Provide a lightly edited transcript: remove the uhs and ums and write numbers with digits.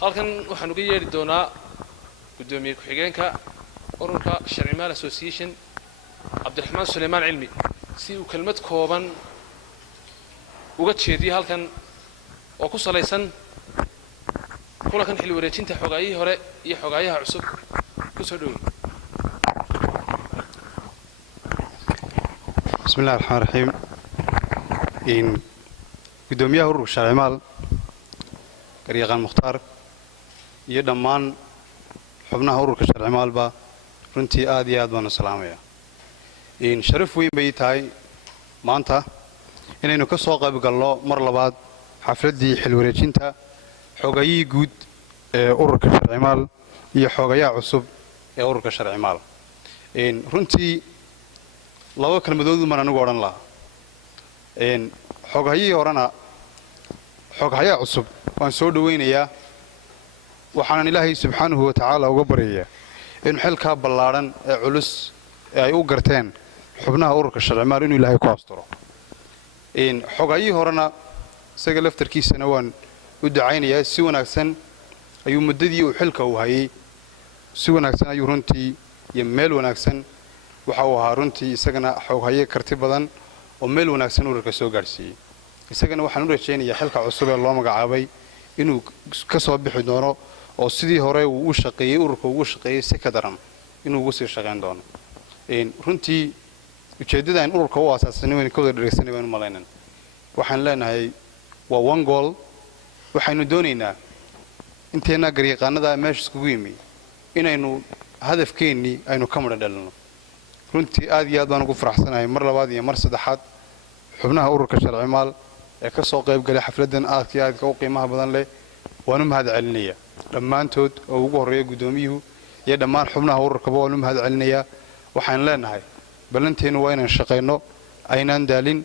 halkan waxaan uga yeeri doonaa gudoomiye ku-xigeenka ururka Sharcimaal Association Cabdiraxmaan Suleymaan Cilmi si uu kelmad kooban uga jeediyo halkan oo ku salaysan kulankan xil wareejinta xogaayihii hore iyo xogaayaha cusub ku soo dhaweey. Bismillahir Rahmaanir Rahiim. Gudoomiyaha ururka Sharcimaal Garyaqaan Mukhtaar iyo dhammaan xubnaha ururka Sharcimaalba runtii aad iyo aad baan u salaamayaa. Sharaf weyn bay tahay maanta inaynu ka soo qayb galno mar labaad xafladii xil wareejinta xogaayihii guud ee ururka Sharcimaal iyo xogayaha cusub ee ururka Sharcimaal. Runtii laba kalmadood ma anigu oran lahaa. Xogaayihii horena xogayaha cusub waan soo dhaweynayaa waxaan Ilaahay subxaanahu wa ta'aala uga baryayaa in xilka ballaaran ee culus ay u garteen xubnaha ururka Sharcimaal inuu Ilaahay ku asturo. Xogaayihii horena isaga laftarkiisana waan u ducaynayaa si wanaagsan ayuu muddadii uu xilka u hayay si wanaagsan ayuu runtii iyo meel wanaagsan waxa uu ahaa runtii isagana xogaye karti badan oo meel wanaagsan ururka soo gaarsiiyay. isagana waxaan u rajaynayaa xilka cusub ee loo magacaabay inuu ka soo bixi doono oo sidii hore uu u shaqeeyay ururka ugu shaqeeyay si ka daran inuu ugu sii shaqeyn doono. runtii ujeedada in ururka uu aasaasanay weyn ka wada dhageysanay baan u maleynan waxaan leenahay waa one goal waxaynu doonaynaa inteena garyaqaanada meesha iskugu yimi inaynu hadafkeennii aynu ka midho dhalino. runtii aad iyo aad baan ugu faraxsanahay mar labaad iyo mar saddexaad xubnaha ururka Sharcimaal ee ka soo qayb galay xafladan aadka u qiimaha badan leh waan u mahad celinayaa dhammaantood oo ugu horeeya gudoomiyuhu iyo dhammaan xubnaha ururka waan u mahad celinayaa waxaan leenahay ballanteenu waa inaan shaqeyno aynaan daalin